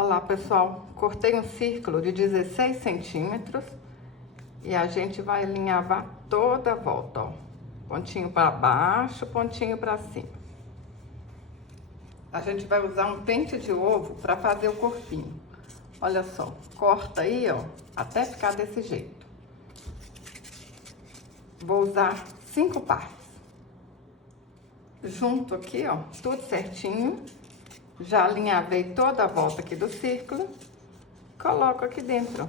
Olá, pessoal, cortei um círculo de 16 centímetros e a gente vai alinhavar toda a volta, ó. Pontinho para baixo, pontinho para cima. A gente vai usar um pente de ovo para fazer o corpinho. Olha só, corta aí, ó, até ficar desse jeito. Vou usar 5 partes. Junto aqui, ó, tudo certinho. Já alinhavei toda a volta aqui do círculo. Coloco aqui dentro,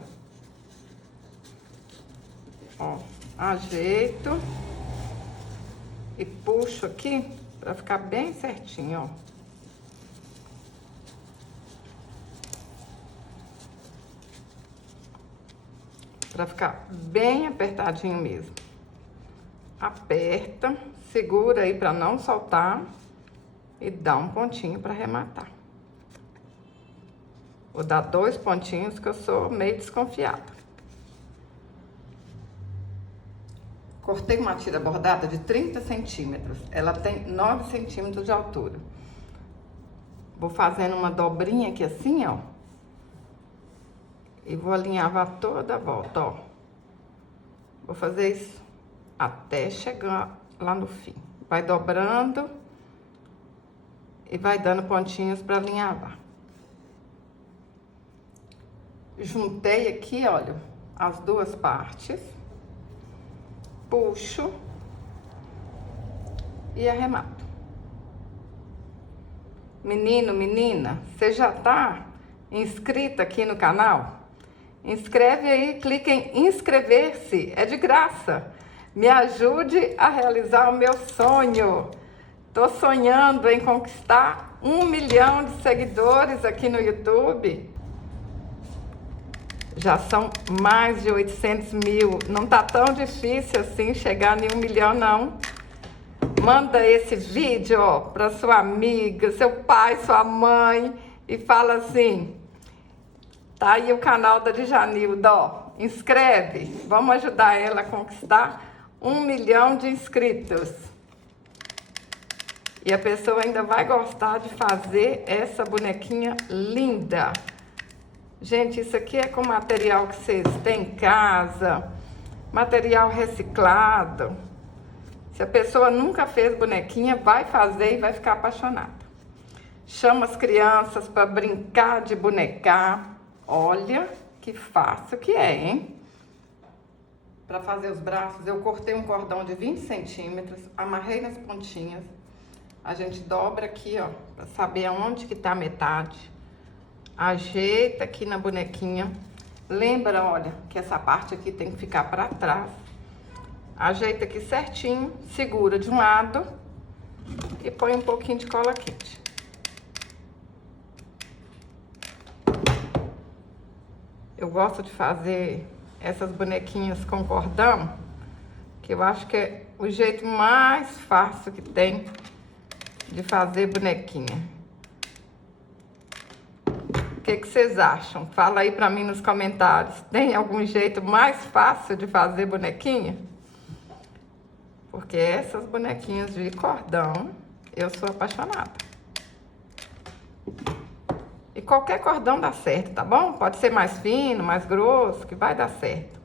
ó. Ajeito e puxo aqui para ficar bem certinho, ó. Para ficar bem apertadinho mesmo. Aperta, segura aí para não soltar e dá um pontinho para arrematar. Vou dar 2 pontinhos que eu sou meio desconfiada. Cortei uma tira bordada de 30 centímetros. Ela tem 9 centímetros de altura. Vou fazendo uma dobrinha aqui assim, ó. E vou alinhavar toda a volta, ó. Vou fazer isso até chegar lá no fim. Vai dobrando e vai dando pontinhos para alinhavar. Juntei aqui, olha, as duas partes. Puxo e arremato. Menino, menina, você já tá inscrita aqui no canal? Inscreve aí, clica em inscrever-se, é de graça. Me ajude a realizar o meu sonho. Tô sonhando em conquistar 1 milhão de seguidores aqui no YouTube. Já são mais de 800 mil. Não tá tão difícil assim chegar em 1 milhão, não. Manda esse vídeo, ó, pra sua amiga, seu pai, sua mãe e fala assim: tá aí o canal da Djanilda, ó. Inscreve. Vamos ajudar ela a conquistar 1 milhão de inscritos. E a pessoa ainda vai gostar de fazer essa bonequinha linda. Gente, isso aqui é com material que vocês têm em casa, material reciclado. Se a pessoa nunca fez bonequinha, vai fazer e vai ficar apaixonada. Chama as crianças para brincar de bonecar. Olha que fácil que é, hein? Para fazer os braços, eu cortei um cordão de 20 centímetros, amarrei nas pontinhas. A gente dobra aqui, ó, para saber aonde que tá a metade. Ajeita aqui na bonequinha. Lembra, olha, que essa parte aqui tem que ficar para trás. Ajeita aqui certinho, segura de um lado e põe um pouquinho de cola quente. Eu gosto de fazer essas bonequinhas com cordão, que eu acho que é o jeito mais fácil que tem de fazer bonequinha. O que vocês acham? Fala aí pra mim nos comentários. Tem algum jeito mais fácil de fazer bonequinha? Porque essas bonequinhas de cordão, eu sou apaixonada. E qualquer cordão dá certo, tá bom? Pode ser mais fino, mais grosso, que vai dar certo.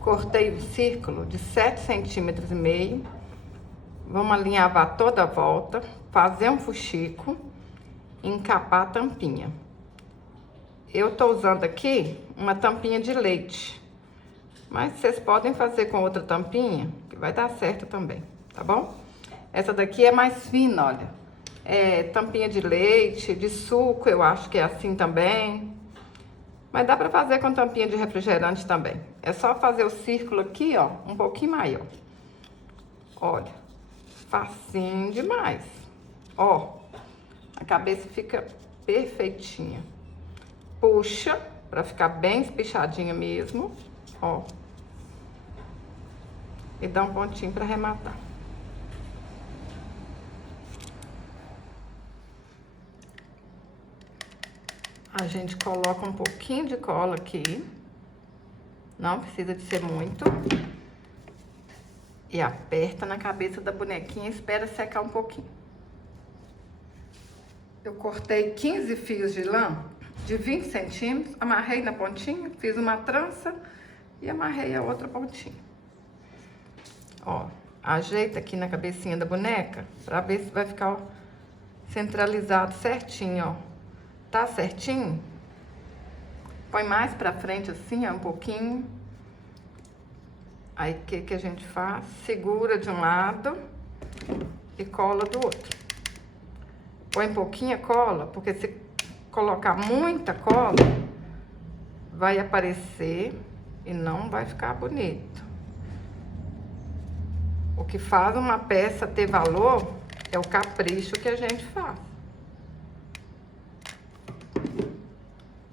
Cortei o círculo de 7,5 centímetros. Vamos alinhavar toda a volta, fazer um fuxico e encapar a tampinha. Eu tô usando aqui uma tampinha de leite, mas vocês podem fazer com outra tampinha, que vai dar certo também, tá bom? Essa daqui é mais fina, olha. É tampinha de leite, de suco, eu acho que é assim também. Mas dá pra fazer com tampinha de refrigerante também. É só fazer o círculo aqui, ó, um pouquinho maior. Olha. Facinho demais. Ó, a cabeça fica perfeitinha. Puxa, pra ficar bem espichadinha mesmo, ó. E dá um pontinho pra arrematar. A gente coloca um pouquinho de cola aqui. Não precisa de ser muito. E aperta na cabeça da bonequinha e espera secar um pouquinho. Eu cortei 15 fios de lã de 20 centímetros, amarrei na pontinha, fiz uma trança e amarrei a outra pontinha. Ó, ajeita aqui na cabecinha da boneca pra ver se vai ficar, ó, centralizado certinho, ó. Tá certinho? Põe mais pra frente assim, ó, um pouquinho. Aí, o que a gente faz? Segura de um lado e cola do outro. Põe pouquinha cola, porque se colocar muita cola, vai aparecer e não vai ficar bonito. O que faz uma peça ter valor é o capricho que a gente faz.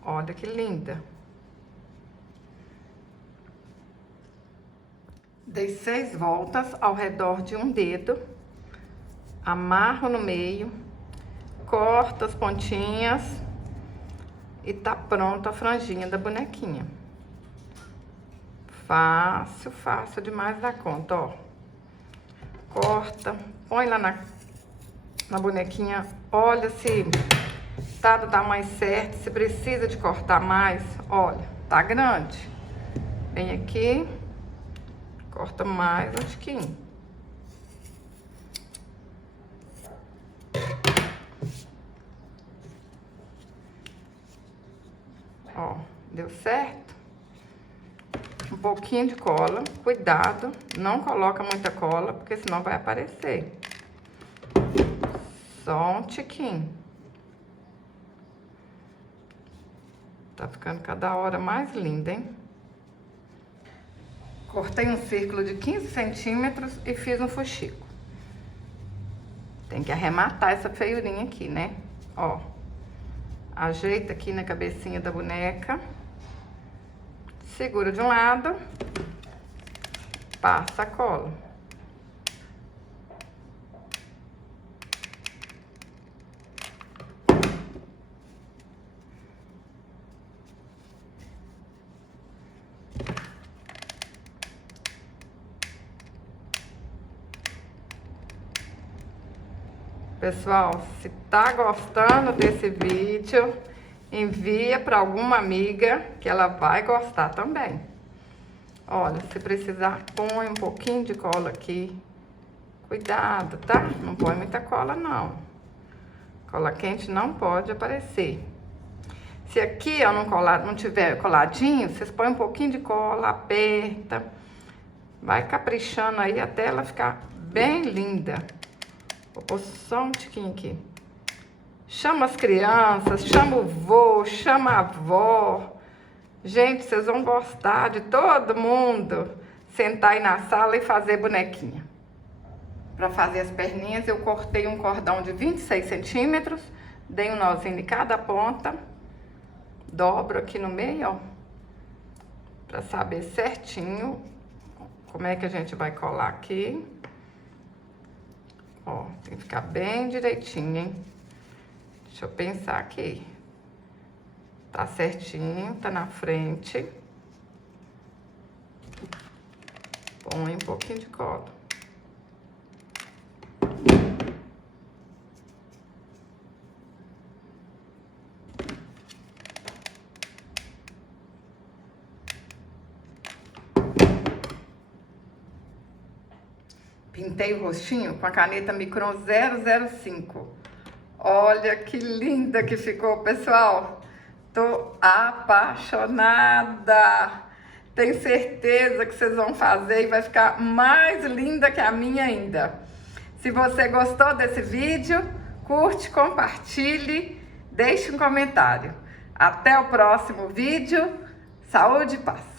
Olha que linda. Dei 6 voltas ao redor de um dedo, amarro no meio, corto as pontinhas e tá pronta a franjinha da bonequinha. Fácil, fácil demais da conta, ó. Corta, põe lá na bonequinha, olha se tá do tamanho certo, se precisa de cortar mais, olha, tá grande. Vem aqui, corta mais um tiquinho. Ó, deu certo? Um pouquinho de cola, cuidado, não coloca muita cola, porque senão vai aparecer. Só um tiquinho. Tá ficando cada hora mais linda, hein? Cortei um círculo de 15 centímetros e fiz um fuxico. Tem que arrematar essa feiurinha aqui, né? Ó. Ajeita aqui na cabecinha da boneca. Segura de um lado. Passa a cola. Pessoal, se tá gostando desse vídeo, envia para alguma amiga que ela vai gostar também. Olha, se precisar, põe um pouquinho de cola aqui. Cuidado, tá? Não põe muita cola, não. Cola quente não pode aparecer. Se aqui, ó, não tiver coladinho, vocês põem um pouquinho de cola, aperta. Vai caprichando aí até ela ficar bem linda. Vou pôr só um tiquinho aqui. Chama as crianças, chama o vô, chama a avó. Gente, vocês vão gostar de todo mundo sentar aí na sala e fazer bonequinha. Para fazer as perninhas, eu cortei um cordão de 26 centímetros, dei um nozinho em cada ponta, dobro aqui no meio, ó, para saber certinho como é que a gente vai colar aqui. Ó, tem que ficar bem direitinho, hein? Deixa eu pensar aqui. Tá certinho, tá na frente. Põe um pouquinho de cola. Pintei o rostinho com a caneta Micron 005. Olha que linda que ficou, pessoal. Tô apaixonada. Tenho certeza que vocês vão fazer e vai ficar mais linda que a minha ainda. Se você gostou desse vídeo, curte, compartilhe, deixe um comentário. Até o próximo vídeo. Saúde e paz.